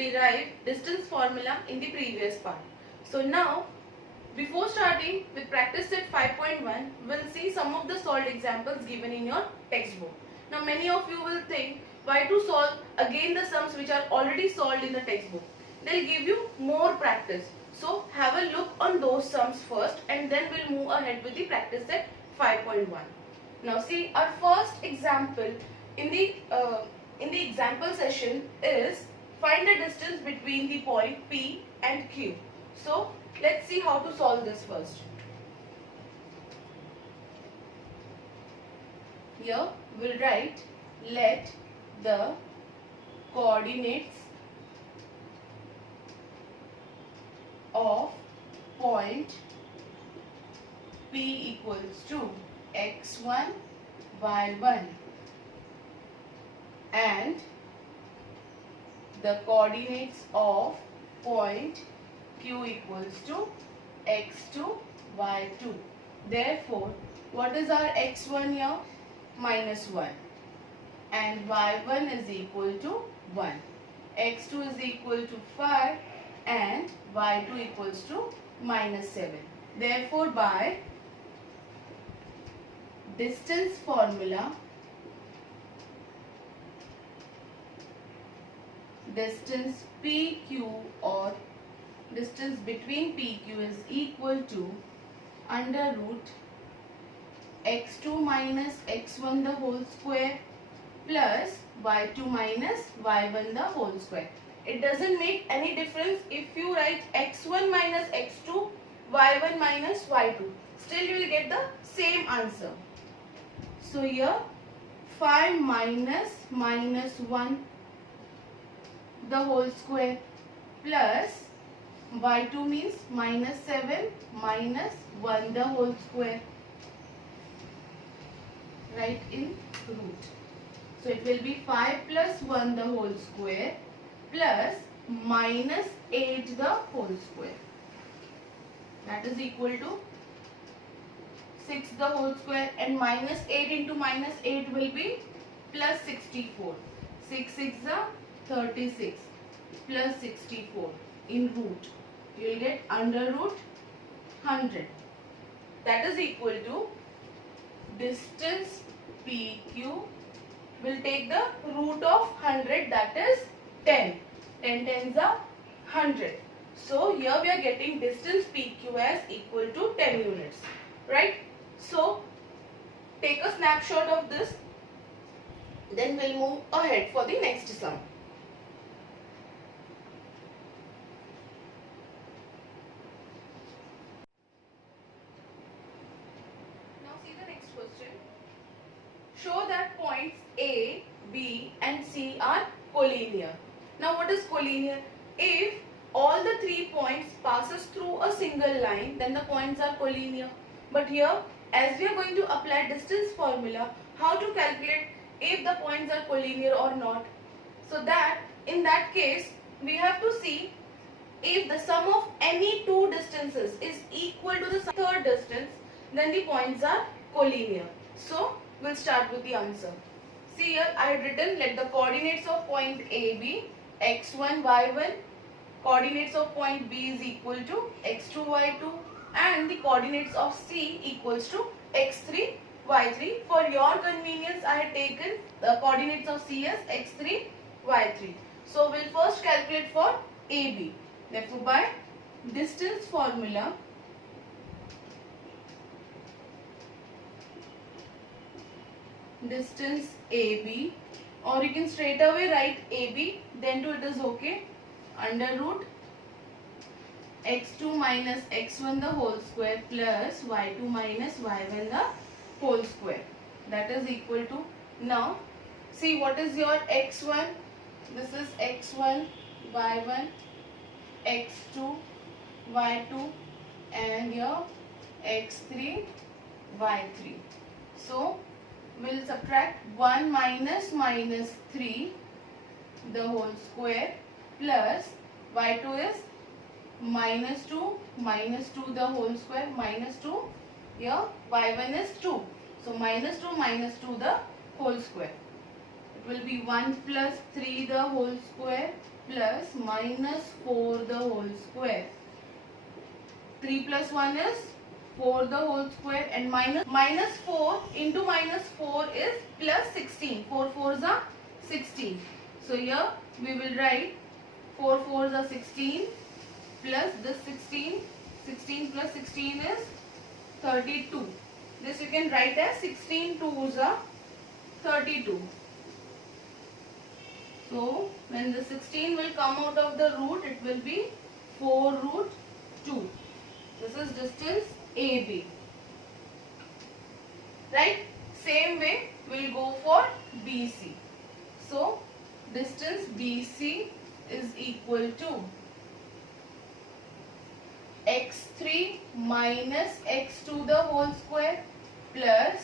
derived distance formula in the previous part. So now, before starting with practice set 5.1, we'll see some of the solved examples given in your textbook. Now many of you will think, why to solve again the sums which are already solved in the textbook? They'll give you more practice. So have a look on those sums first and then we'll move ahead with the practice set 5.1. Now see, our first example in the example session is find the distance between the point P and Q. So let's see how to solve this first. Here we'll write, let the coordinates of point P equals to x1, y1 and the coordinates of point Q equals to x2, y2. Therefore, what is our x1 here? -1 and y1 is equal to 1. x2 is equal to 5 and y2 equals to -7. Therefore, by distance formula, distance PQ or distance between PQ is equal to under root x2 minus x1 the whole square plus y2 minus y1 the whole square. It doesn't make any difference if you write x1 minus x2, y1 minus y2. Still you will get the same answer. So here 5 minus -1 the whole square plus y2 means -7 minus 1 the whole square. Write in root. So it will be 5 plus 1 the whole square plus -8 the whole square. That is equal to 6 the whole square and -8 into -8 will be plus 64. 6 6 the 36 plus 64 in root. You will get under root 100. That is equal to distance PQ will take the root of 100, that is 10. 10 tens are 100. So here we are getting distance PQ as equal to 10 units. Right? So take a snapshot of this. Then we'll move ahead for the next sum. Show that points A, B and C are collinear. Now what is collinear? If all the 3 points passes through a single line, then the points are collinear. But here, as we are going to apply distance formula, how to calculate if the points are collinear or not? So that in that case, we have to see if the sum of any two distances is equal to the third distance, then the points are collinear. So we'll start with the answer. See here, I had written, let the coordinates of point A be x1, y1, coordinates of point B is equal to x2, y2 and the coordinates of C equals to x3, y3. For your convenience, I had taken the coordinates of C as x3, y3. So we'll first calculate for AB. Therefore, by distance formula, distance AB, or you can straight away write AB, then too it is okay, under root x2 minus x1 the whole square plus y2 minus y1 the whole square. That is equal to, now see what is your x1, this is x1, y1, x2, y2 and your x3, y3. So we'll subtract 1 minus -3 the whole square plus y2 is -2 the whole square -2, here y1 is 2. So -2 the whole square. It will be 1 plus 3 the whole square plus minus 4 the whole square. 3 plus 1 is 4 the whole square, and minus 4 into minus 4 is plus 16. 4 4s are 16. So here we will write 4 4s are 16 plus this 16. 16 plus 16 is 32. This you can write as 16 2s are 32. So when the 16 will come out of the root, it will be 4 root 2. This is distance AB. Right? Same way we will go for BC. So distance BC is equal to x3 minus x2 the whole square plus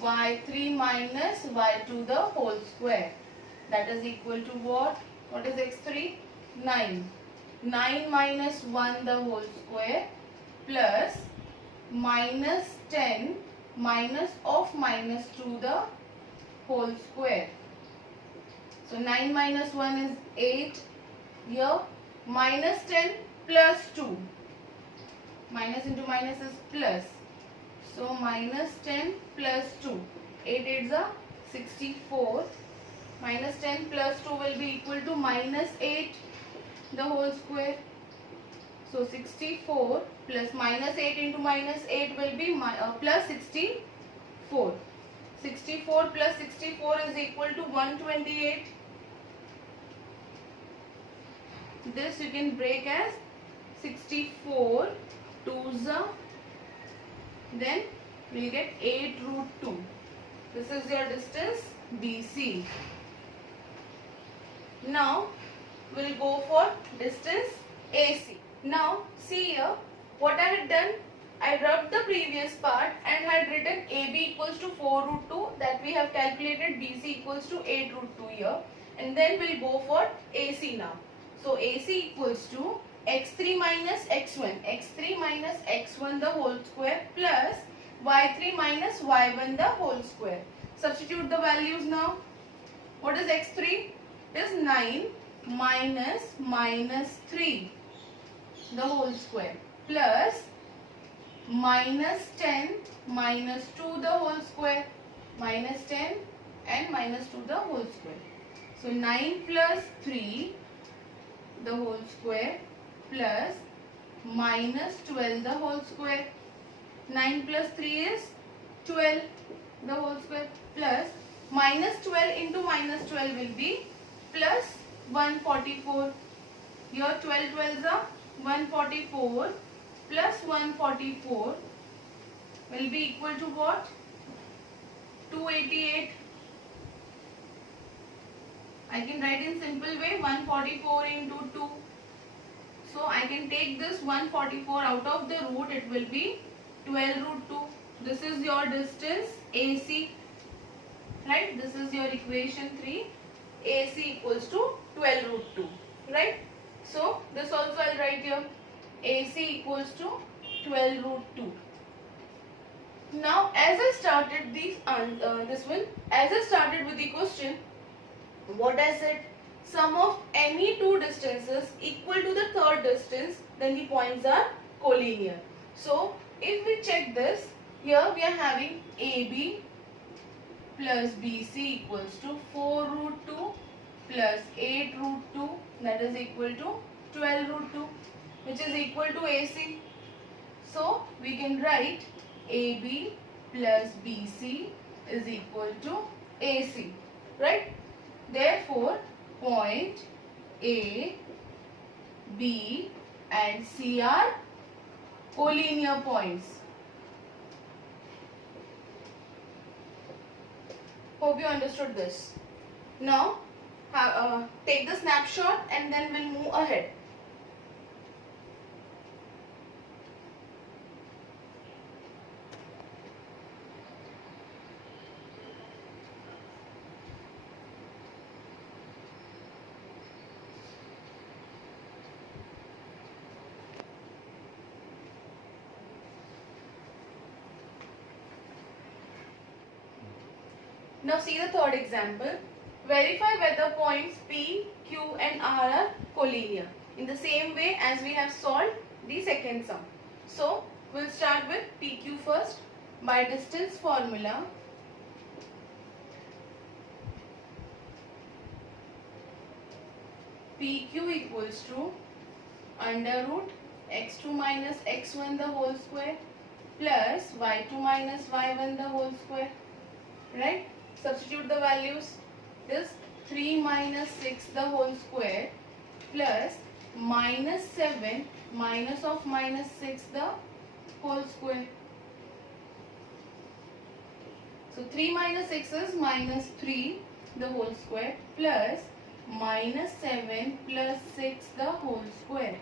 y3 minus y2 the whole square. That is equal to what? What is x3? 9. 9 minus 1 the whole square plus minus 10 minus of minus 2 the whole square. So 9 minus 1 is 8. Here minus 10 plus 2. Minus into minus is plus. So minus 10 plus 2. 8 8s are 64. Minus 10 plus 2 will be equal to minus 8 the whole square. So 64 plus minus 8 into minus 8 will be plus 64. 64 plus 64 is equal to 128. This you can break as 64 2s are, then we will get 8 root 2. This is your distance BC. Now we will go for distance AC. Now see here what I had done. I rubbed the previous part and had written AB equals to 4 root 2, that we have calculated BC equals to 8 root 2 here, and then we will go for AC now. So AC equals to x3 minus x1, x3 minus x1 the whole square plus y3 minus y1 the whole square. Substitute the values now. What is x3? It is 9 minus 3 the whole square plus minus 10 minus 2 the whole square, minus 10 and minus 2 the whole square. So 9 plus 3 the whole square plus minus 12 the whole square. 9 plus 3 is 12 the whole square plus minus 12 into minus 12 will be plus 144. Here 12 12s are 144 plus 144 will be equal to what? 288. I can write in simple way 144 into 2. So I can take this 144 out of the root, it will be 12 root 2. This is your distance AC. Right? This is your equation 3. AC equals to 12 root 2. Right? So this also I will write here. AC equals to 12 root 2. Now as I started with the question, what I said, sum of any two distances equal to the third distance, then the points are collinear. So if we check this, here we are having AB plus BC equals to 4 root 2 plus 8 root 2, that is equal to 12 root 2, which is equal to AC. So we can write AB plus BC is equal to AC, right? Therefore, point A, B and C are collinear points. Hope you understood this. Now, take the snapshot and then we'll move ahead. Now see the third example. Verify whether points P, Q and R are collinear. In the same way as we have solved the second sum. So we'll start with PQ first. By distance formula, PQ equals to under root x2 minus x1 the whole square plus y2 minus y1 the whole square. Right? Substitute the values. This 3 minus 6 the whole square plus minus 7 minus of minus 6 the whole square. So 3 minus 6 is minus 3 the whole square plus minus 7 plus 6 the whole square.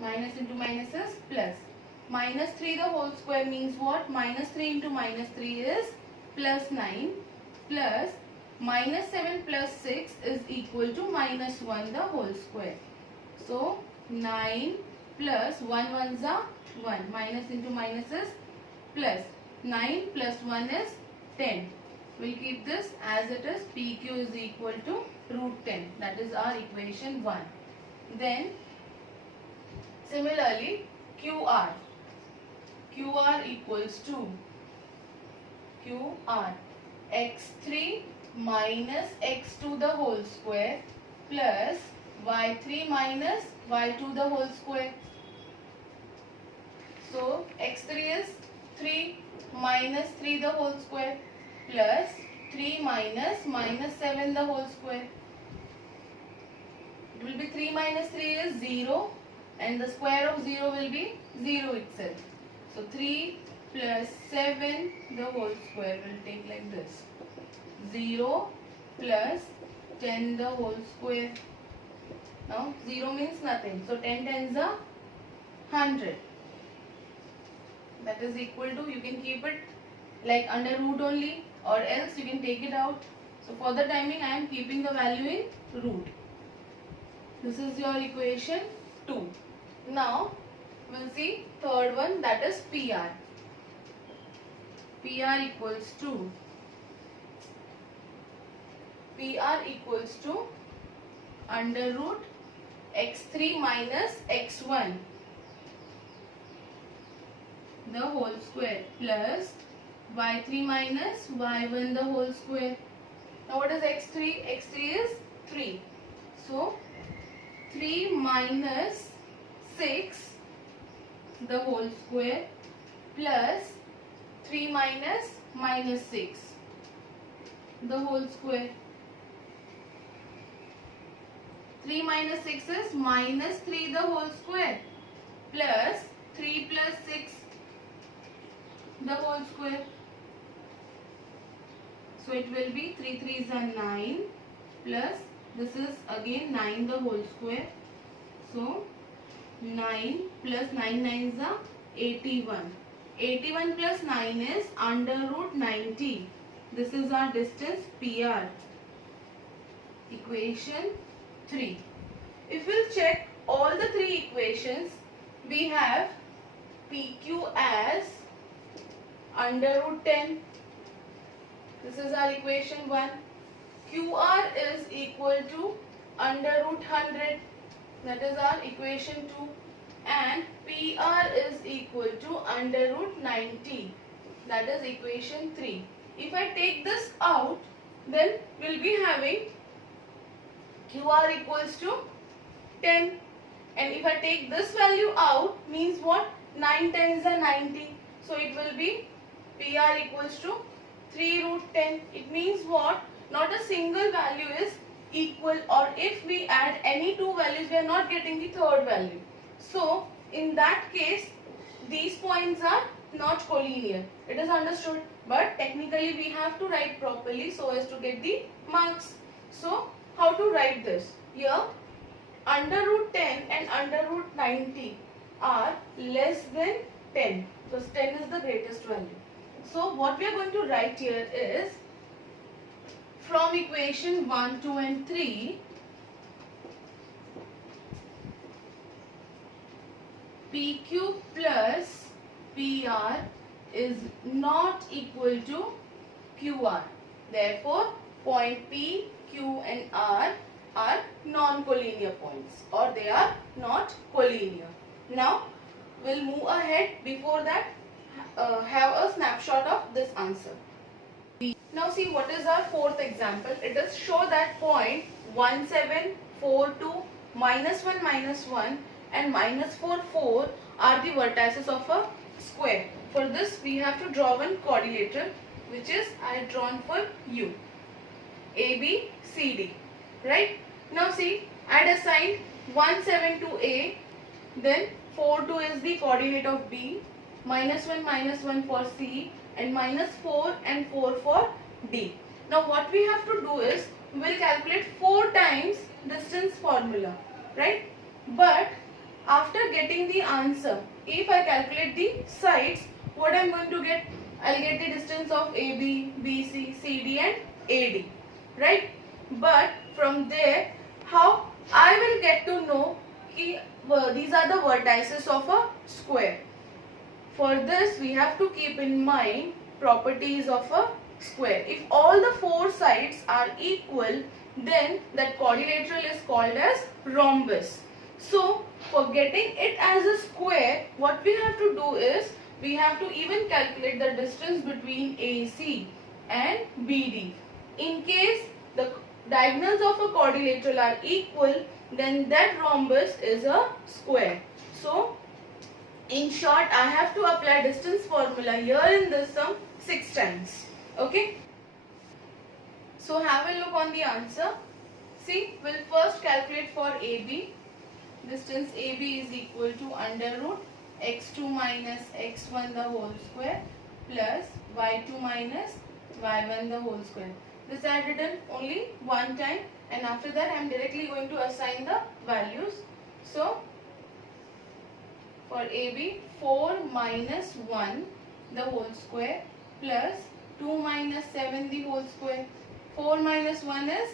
Minus into minus is plus. Minus 3 the whole square means what? Minus 3 into minus 3 is plus 9 plus minus 7 plus 6 is equal to minus 1 the whole square. So 9 plus 1 ones are 1. Minus into minus is plus. 9 plus 1 is 10. We'll keep this as it is. PQ is equal to root 10. That is our equation 1. Then similarly QR. QR equals to QR x3 minus x2 the whole square plus y3 minus y2 the whole square. So x3 is 3 minus 3 the whole square plus 3 minus minus 7 the whole square. It will be 3 minus 3 is 0 and the square of 0 will be 0 itself. So 3 plus 7 the whole square will take like this. 0 plus 10 the whole square. Now 0 means nothing. So 10 tens are 100. That is equal to, you can keep it like under root only or else you can take it out. So for the timing I am keeping the value in root. This is your equation 2. Now we'll see third one, that is PR. PR equals to under root x3 minus x1 the whole square plus y3 minus y1 the whole square. Now what is x3? x3 is 3. So 3 minus 6 the whole square plus 3 minus minus 6 the whole square. 3 minus 6 is minus 3 the whole square plus 3 plus 6 the whole square. So it will be 3 3s are 9 plus this is again 9 the whole square. So 9 plus 9 9s are 81. 81 plus 9 is under root 90. This is our distance PR. Equation 3. If we'll check all the three equations, we have PQ as under root 10. This is our equation 1. QR is equal to under root 100. That is our equation 2. And PR is equal to under root 90. That is equation 3. If I take this out, then we'll be having QR equals to 10. And if I take this value out, means what? 9 tens are 90. So it will be PR equals to 3 root 10. It means what? Not a single value is equal, or if we add any two values, we are not getting the third value. So in that case, these points are not collinear. It is understood. But technically we have to write properly so as to get the marks. So how to write this? Here under root 10 and under root 90 are less than 10. So 10 is the greatest value. So what we are going to write here is, from equation 1, 2 and 3, PQ plus PR is not equal to QR. Therefore, point P, Q and R are non-collinear points, or they are not collinear. Now we'll move ahead. Before that, have a snapshot of this answer. Now see, what is our fourth example? It is show that point 1742 -1 and -4 are the vertices of a square. For this we have to draw one quadrilateral, which is I have drawn for you, ABCD. Right? Now see, I had assigned 1, 7 to A, then 4, 2 is the coordinate of B, -1 for C, and -4 and 4 for D. Now what we have to do is, we will calculate 4 times distance formula, right? But after getting the answer, if I calculate the sides, what I am going to get? I will get the distance of AB, BC, CD and AD, right? But from there, how I will get to know these are the vertices of a square. For this, we have to keep in mind properties of a square. If all the 4 sides are equal, then that quadrilateral is called as rhombus. So, for getting it as a square, what we have to do is, we have to even calculate the distance between AC and BD. In case the diagonals of a quadrilateral are equal, then that rhombus is a square. So, in short, I have to apply distance formula here in this sum 6 times. Okay? So have a look on the answer. See, we'll first calculate for AB. Distance AB is equal to under root x2 minus x1 the whole square plus y2 minus y1 the whole square. This I had written only one time, and after that I am directly going to assign the values. So for AB, 4 minus 1 the whole square plus 2 minus 7 the whole square. 4 minus 1 is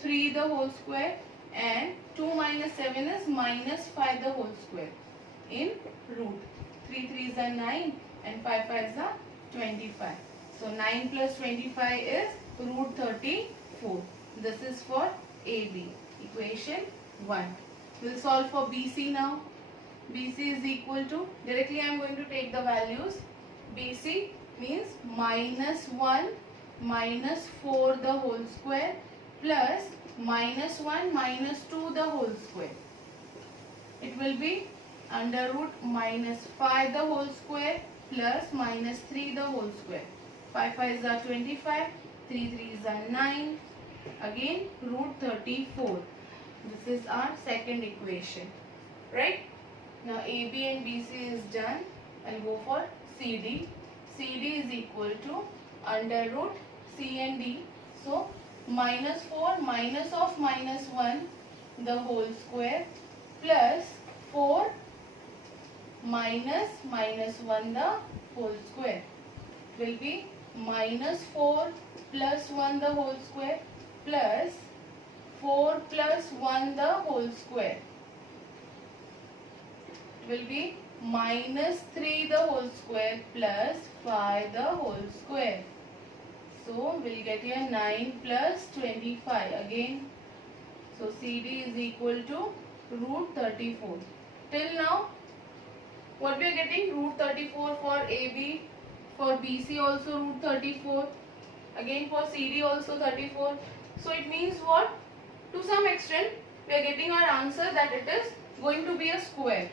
3 the whole square, and 2 minus 7 is -5 the whole square in root. 3 3s are 9 and 5 5s are 25. So 9 plus 25 is root 34. This is for AB, equation 1. We'll solve for BC now. BC is equal to, directly I am going to take the values. BC means -1 -4 the whole square plus -1 -2 the whole square. It will be under root -5 the whole square plus -3 the whole square. 5 5s are 25, 3 3s are 9, again root 34. This is our second equation, right? Now AB and BC is done. I'll go for CD. CD is equal to under root C and D. So -4 minus of -1 the whole square plus 4 minus -1 the whole square will be -4 plus 1 the whole square plus 4 plus 1 the whole square will be -3 the whole square plus 5 the whole square. So we'll get here 9 plus 25 again. So CD is equal to root 34. Till now, what we are getting? Root 34 for AB, for BC also root 34, again for CD also 34. So it means what? To some extent, we are getting our answer that it is going to be a square.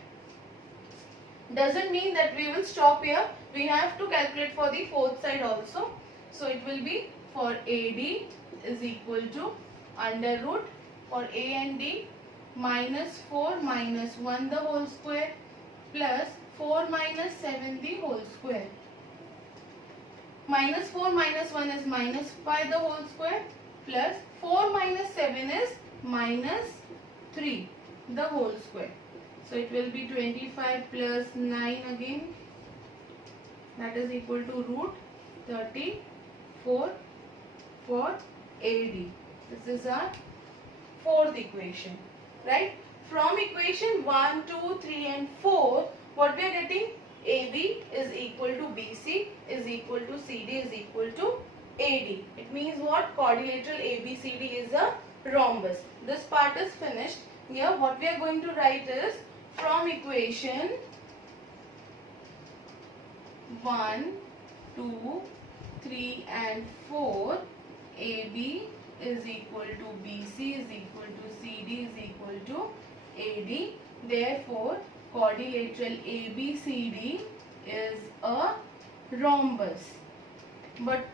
Doesn't mean that we will stop here. We have to calculate for the fourth side also. So it will be for AD is equal to under root for A and D -4 minus 1 the whole square plus 4 minus 7 the whole square. -4 minus 1 is -5 the whole square plus 4 minus 7 is -3 the whole square. So it will be 25 plus 9 again, that is equal to root 34 for AD. This is our fourth equation, right? From equation 1, 2, 3 and 4, what we are getting? AB is equal to BC is equal to CD is equal to AD. It means what? Quadrilateral ABCD is a rhombus. This part is finished. Here what we are going to write is from equation 1, 2, 3 and 4, AB is equal to BC is equal to CD is equal to AD. Therefore, quadrilateral ABCD is a rhombus. But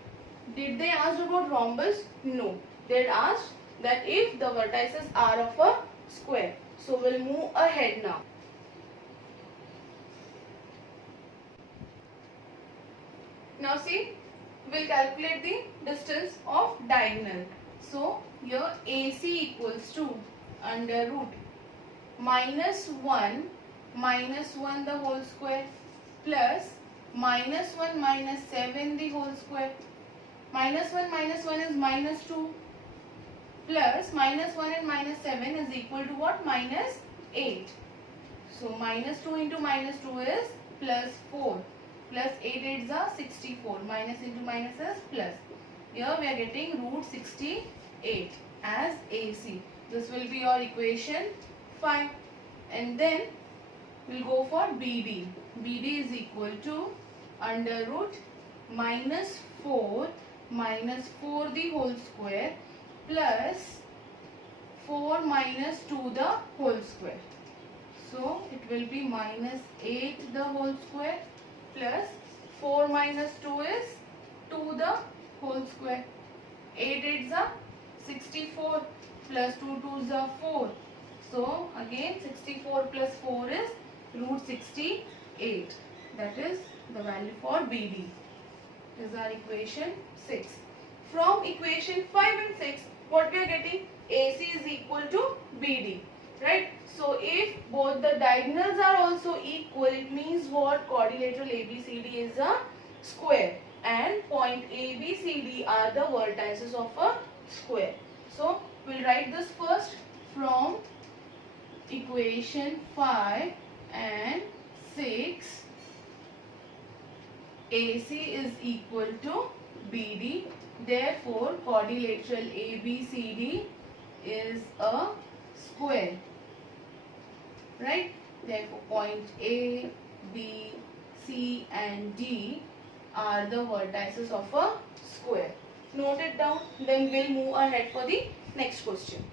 did they ask about rhombus? No. They asked that if the vertices are of a square. So we'll move ahead now. Now see, we'll calculate the distance of diagonal. So here AC equals to under root minus 1 the whole square plus minus 1 minus 7 the whole square. Minus 1 is minus 2 plus minus 1 and minus 7 is equal to what? Minus 8. So minus 2 into minus 2 is plus 4 plus 8 8s are 64. Minus into minus is plus. Here we are getting root 68 as AC. This will be your equation 5. And then we'll go for BD. BD is equal to under root minus 4 the whole square plus 4 minus 2 the whole square. So it will be minus 8 the whole square plus 4 minus 2 is 2 the whole square. 8 8s are 64 plus 2 2s are 4. So again 64 plus 4 is root 68. That is the value for BD. This is our equation 6. From equation 5 and 6, what we are getting? AC is equal to BD. Right? So if both the diagonals are also equal, it means what? Quadrilateral ABCD is a square. And point ABCD are the vertices of a square. So we'll write this first. From equation 5 and 6, AC is equal to BD. Therefore, quadrilateral ABCD is a square. Right? Therefore, point A, B, C and D are the vertices of a square. Note it down. Then we'll move ahead for the next question.